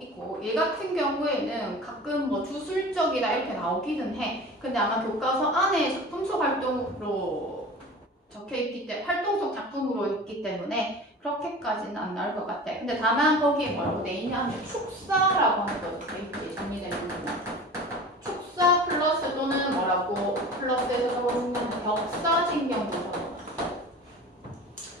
있고, 얘 같은 경우에는 가끔 뭐 주술적이다 이렇게 나오기는 해. 근데 아마 교과서 안에 작품 속 활동으로 적혀있기 때문에, 활동 속 작품으로 있기 때문에 그렇게까지는 안 나올 것 같아. 근데 다만 거기에 뭐라고 돼 있냐 하면 축사라고 하는 것도 돼 있지. 정리되는 부분. 축사 플러스 또는 뭐라고 플러스해서 적어주면 벽사진경도 적어.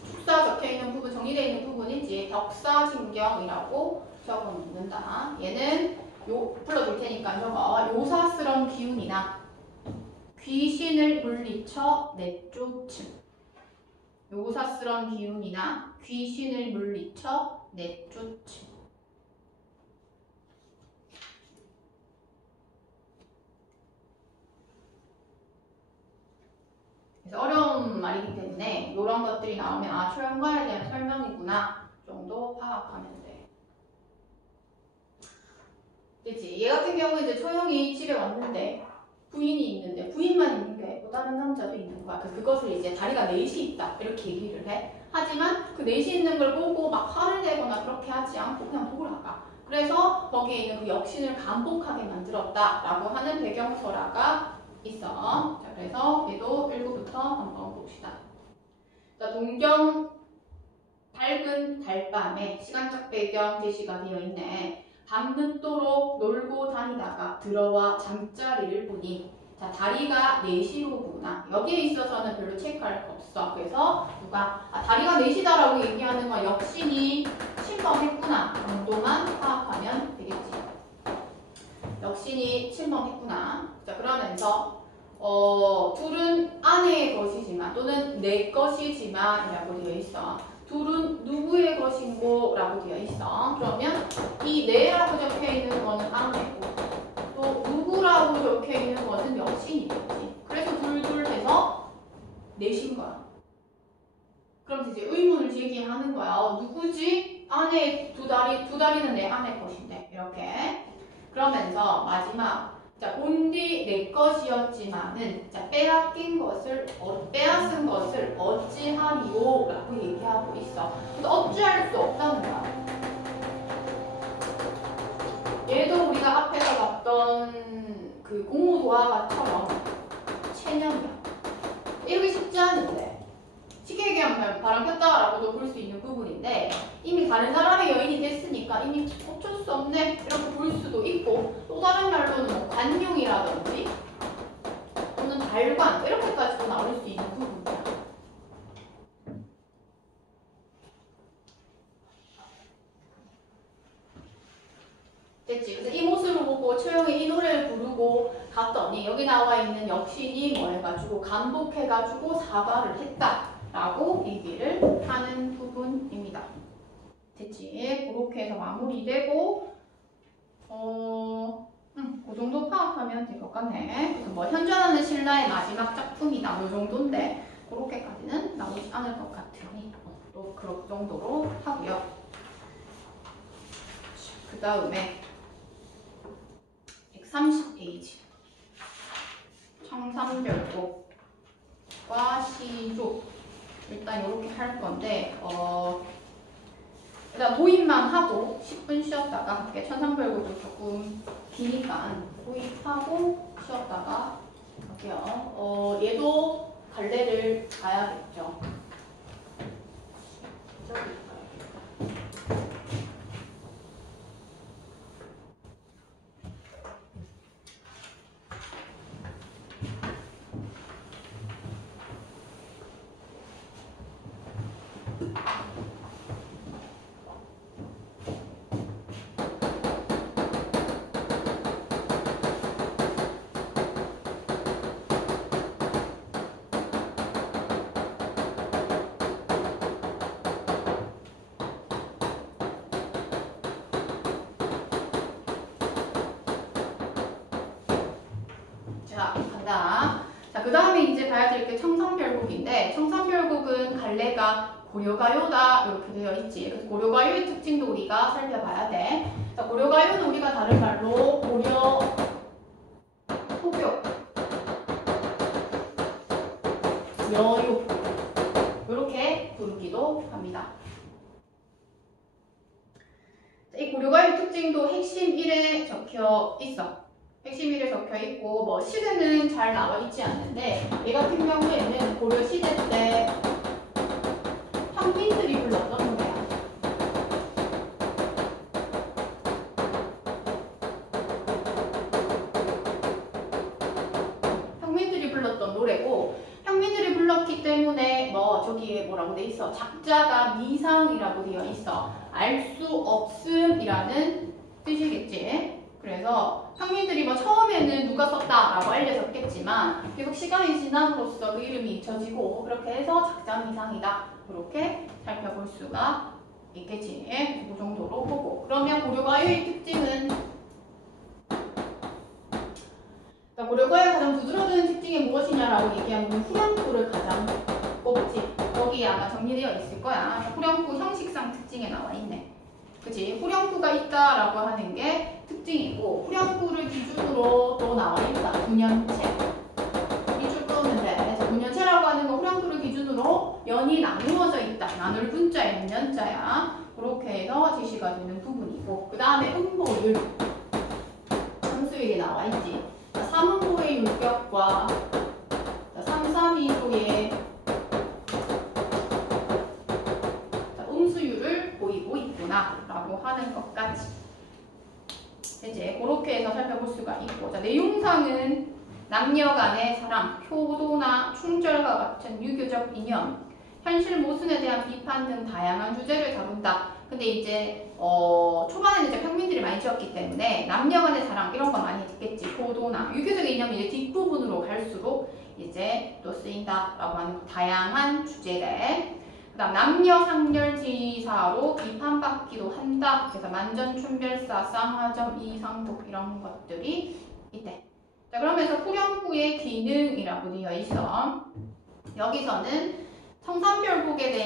축사 적혀있는 부분, 정리되어 있는 부분이지 벽사진경이라고 적어놓는다. 얘는 불러줄 테니까 저거 요사스러운 기운이나 귀신을 물리쳐 내쫓음. 요사스러운 기운이나 귀신을 물리쳐 내쫓음. 그래서 어려운 말이기 때문에 이런 것들이 나오면 아, 초연관에 대한 설명이구나 정도 파악하면 돼. 그치? 얘 같은 경우에 이제 초영이 집에 왔는데 부인이 있는데 부인만 있는 게 아니고 다른 남자도 있는 거야. 그것을 이제 다리가 넷이 있다 이렇게 얘기를 해. 하지만 그 넷이 있는 걸 보고 막 화를 내거나 그렇게 하지 않고 그냥 돌아가. 그래서 거기에 있는 그 역신을 간복하게 만들었다라고 하는 배경설화가 있어. 자, 그래서 얘도 1부부터 한번 봅시다. 자, 동경 밝은 달밤에 시간적 배경 제시가 되어 있네. 밤늦도록 놀고 다니다가 들어와 잠자리를 보니 자, 다리가 4시로구나. 여기에 있어서는 별로 체크할 거 없어. 그래서 누가 다리가 4시다라고 얘기하는 건 역신이 침범했구나 정도만 파악하면 되겠지. 역신이 침범했구나. 자, 그러면서 둘은 아내의 것이지만 또는 내 것이지만 이라고 되어 있어. 둘은 누구의 것인고 라고 되어 있어. 그러면 이 내라고 적혀있는 거는 아내고 또 누구라고 적혀있는 거는 여신이겠지. 그래서 둘둘 해서 넷인 거야. 그럼 이제 의문을 제기하는 거야. 누구지? 아내 두 다리는 내 아내 것인데 이렇게. 그러면서 마지막 자, 본디 내 것이었지만은 자, 빼앗긴 것을 빼앗은 것을 어찌하리오 라고 얘기하고 있어. 그래서 어찌할 수 없다는 거야. 얘도 우리가 앞에서 봤던 그 공무도화가처럼 체념이야. 이러기 쉽지 않은데 쉽게 얘기하면 바람 폈다라고도 볼 수 있는 부분인데 이미 다른 사람의 여인이 됐으니까 이미 어쩔 수 없네 이렇게 볼 수도 있고 또 다른 말로는 뭐 관용이라든지 또는 발관 이렇게까지도 나올 수 있는 부분이야. 됐지? 그래서 이 모습을 보고 초영이 이 노래를 부르고 갔더니 여기 나와 있는 역신이 뭐 해가지고 간복해가지고 사과를 했다 라고 얘기를 하는 부분입니다. 됐지? 그렇게 해서 마무리되고 그 정도 파악하면 될 것 같네. 그래서 뭐 현존하는 신라의 마지막 작품이다 이 정도인데 그렇게까지는 나오지 않을 것 같으니 또 그런 정도로 하고요. 그 다음에 130페이지 청산별곡과 시조 일단 이렇게 할 건데 일단 도입만 하고 10분 쉬었다가 할게. 천상별곡도 조금 기니까 도입하고 쉬었다가 할게요. 얘도 갈래를 가야겠죠. 자, 간다. 자, 그 다음에 이제 봐야 될 게 청산별곡인데 청산별곡은 갈래가 고려가요다 이렇게 되어 있지. 그래서 고려가요의 특징도 우리가 살펴봐야 돼. 자, 고려가요는 우리가 다른 말로 고려 토교 여요 이렇게 부르기도 합니다. 이 고려가요 특징 특징도 핵심 1에 적혀 있어. 핵심 1에 적혀 있고 뭐 시대는 잘 나와 있지 않는데 얘 같은 경우에는 고려 시대 때 평민들이 불렀던 노래야. 평민들이 불렀던 노래고 평민들이 불렀기 때문에 뭐 저기에 뭐라고 돼 있어? 작자가 미상이라고 되어 있어. 알 수 없음이라는 뜻이겠지. 그래서 평민들이 뭐 처음에는 누가 썼다라고 알려졌겠지만 계속 시간이 지남으로써 그 이름이 잊혀지고 그렇게 해서 작자 미상이다. 그렇게 살펴볼 수가 있겠지. 그 정도로 보고. 그러면 고려가요의 특징은 고려가요의 가장 두드러지는 특징이 무엇이냐라고 얘기하면 후렴구를 가장 꼽지. 거기에 아마 정리되어 있을 거야. 후렴구 형식상 특징에 나와 있네. 그치? 후렴구가 있다라고 하는 게 특징이고 후렴구를 기준으로 또 나와 있다. 분연체. 이줄 끄면 돼. 분연체라고 하는 건 후렴구를 기준으로 연이 나누어져 있다. 나눌 분자에 연자야. 그렇게 해서 제시가 되는 부분이고 그 다음에 음보율. 함수율이 나와 있지. 3음보의 율격과 332조의 음수율을 보이고 있구나 라고 하는 것까지 이제 그렇게 해서 살펴볼 수가 있고 자, 내용상은 남녀 간의 사랑, 효도나 충절과 같은 유교적 이념, 현실 모순에 대한 비판 등 다양한 주제를 다룬다. 근데 이제 초반에는 이제 평민들이 많이 지었기 때문에 남녀 간의 사랑 이런 거 많이 듣겠지. 효도나 유교적 이념이 이제 뒷부분으로 갈수록 이제 또 쓰인다라고 하는 다양한 주제들. 그다음 남녀 상렬지사로 비판받기도 한다. 그래서 만전춘별사, 쌍화점, 이상독 이런 것들이 있대. 자 그러면서 후렴구의 기능이라고 되어 있어. 여기서는 청산별곡의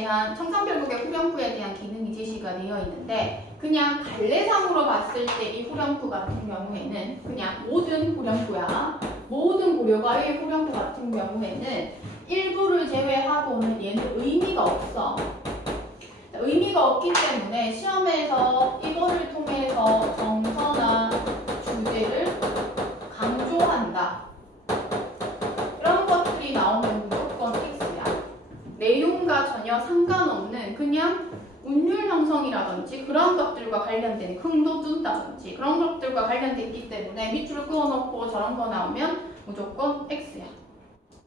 후렴구에 대한 기능이 제시가 되어 있는데 그냥 갈래상으로 봤을 때 이 후렴구 같은 경우에는 그냥 모든 후렴구야. 모든 고려가요의 후렴구 같은 경우에는 일부를 제외하고는 얘는 의미가 없어. 의미가 없기 때문에 시험에서 이거를 통해서 정서나 주제를 강조한다. 이런 것들이 나오면 무조건 X야. 내용과 전혀 상관없는 그냥 운율 형성이라든지 그런 것들과 관련된 흥도 뜬다든지 그런 것들과 관련됐기 때문에 밑줄을 그어놓고 저런 거 나오면 무조건 X야.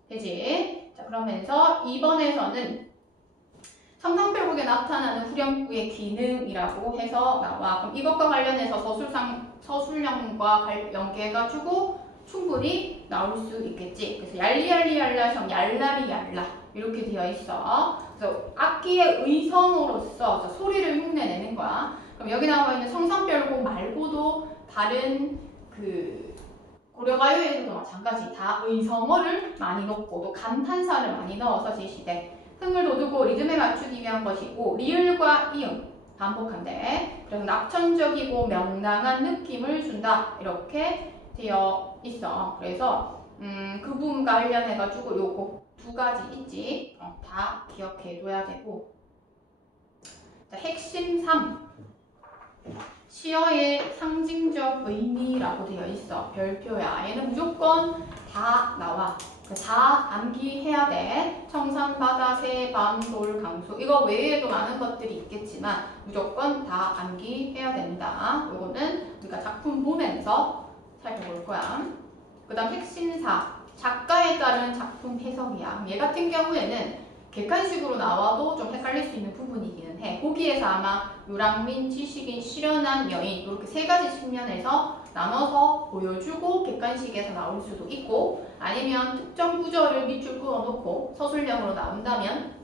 되지? 자 그러면서 2번에서는 청산별곡에 나타나는 후렴구의 기능이라고 해서 나와. 그럼 이것과 관련해서 서술형과 연계해가지고 충분히 나올 수 있겠지. 그래서 얄리얄리얄라형 얄라리얄라 이렇게 되어 있어. 그래서 악기의 의성으로서 소리를 흉내내는 거야. 그럼 여기 나와 있는 청산별곡 말고도 다른 고려가요에서도 마찬가지 다 의성어를 많이 넣고 또 감탄사를 많이 넣어서 제시돼. 흥을 돋우고 리듬에 맞추기 위한 것이고 리을과 이응 반복한대. 그래서 낙천적이고 명랑한 느낌을 준다. 이렇게 되어 있어. 그래서 그 부분과 관련해가지고 요거 두 가지 있지. 다 기억해둬야 되고. 자, 핵심 3. 시어의 상징적 의미라고 되어 있어. 별표야. 얘는 무조건 다 나와. 다 암기해야 돼. 청산, 바다, 새, 밤, 돌, 강수. 이거 외에도 많은 것들이 있겠지만 무조건 다 암기해야 된다. 요거는 우리가 작품 보면서 살펴볼 거야. 그 다음 핵심 4. 작가에 따른 작품 해석이야. 얘 같은 경우에는 객관식으로 나와도 좀 헷갈릴 수 있는 부분이기는 해. 거기에서 아마 유랑민, 지식인, 실현한 여인 이렇게 세 가지 측면에서 나눠서 보여주고 객관식에서 나올 수도 있고 아니면 특정 구절을 밑줄 그어놓고 서술형으로 나온다면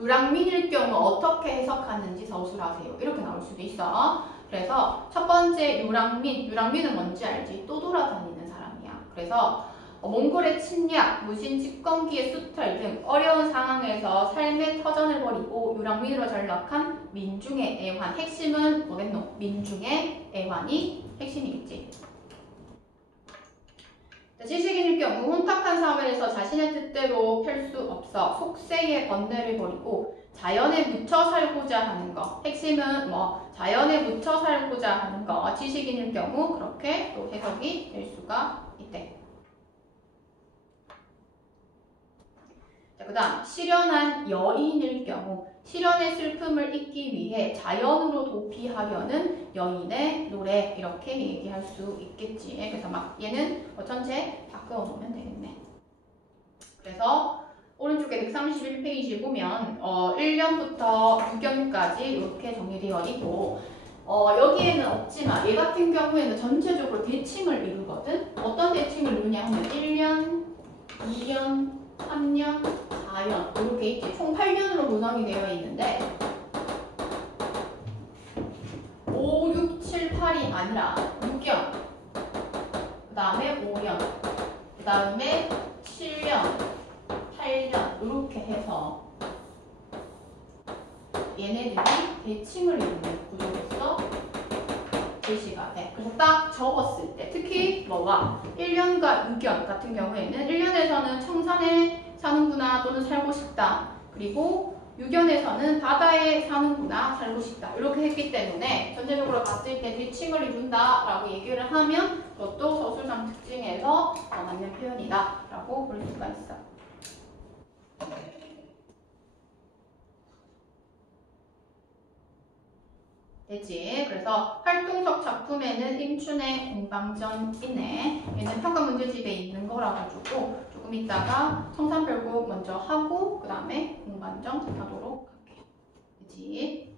유랑민일 경우 어떻게 해석하는지 서술하세요. 이렇게 나올 수도 있어. 그래서 첫 번째 유랑민은 뭔지 알지? 또 돌아다니는 사람이야. 그래서 몽골의 침략, 무신 집권기의 수탈 등 어려운 상황에서 삶의 터전을 벌이고 유랑민으로 전락한 민중의 애환. 핵심은 뭐겠노? 민중의 애환이 핵심이겠지. 지식인일 경우 혼탁한 사회에서 자신의 뜻대로 펼 수 없어 속세의 번뇌를 벌이고 자연에 묻혀 살고자 하는 거. 핵심은 뭐 자연에 묻혀 살고자 하는 거. 지식인일 경우 그렇게 또 해석이 될 수가 있대. 자, 그 다음 실연한 여인일 경우 실연의 슬픔을 잊기 위해 자연으로 도피하려는 여인의 노래 이렇게 얘기할 수 있겠지. 그래서 막 얘는 전체 바꿔 놓으면 되겠네. 그래서 오른쪽에 131페이지 보면 1년부터 6년까지 이렇게 정리되어 있고 여기에는 없지만 얘 같은 경우에는 전체적으로 대칭을 이루거든. 어떤 대칭을 이루냐 하면 1년, 2년, 3년, 4년 이렇게 있지. 총 8년으로 구성이 되어 있는데 5, 6, 7, 8이 아니라 6년 그 다음에 5년 그 다음에 7년 8년 이렇게 해서 얘네들이 대칭을 이루는 구조로서 제시가 돼. 그래서 딱 적었을 때 특히 뭐가 1년과 6년 같은 경우에는 1년에서는 청산에 사는구나 또는 살고 싶다. 그리고 6년에서는 바다에 사는구나 살고 싶다. 이렇게 했기 때문에 전체적으로 봤을 때 대칭을 이룬다 라고 얘기를 하면 그것도 서술상 특징에서 맞는 표현이다 라고 볼 수가 있어. 됐지? 그래서 활동석 작품에는 임춘의 공방전이네. 얘는 평가 문제집에 있는 거라 가지고 조금 이따가 청산별곡 먼저 하고 그 다음에 공방전 하도록 할게. 됐지?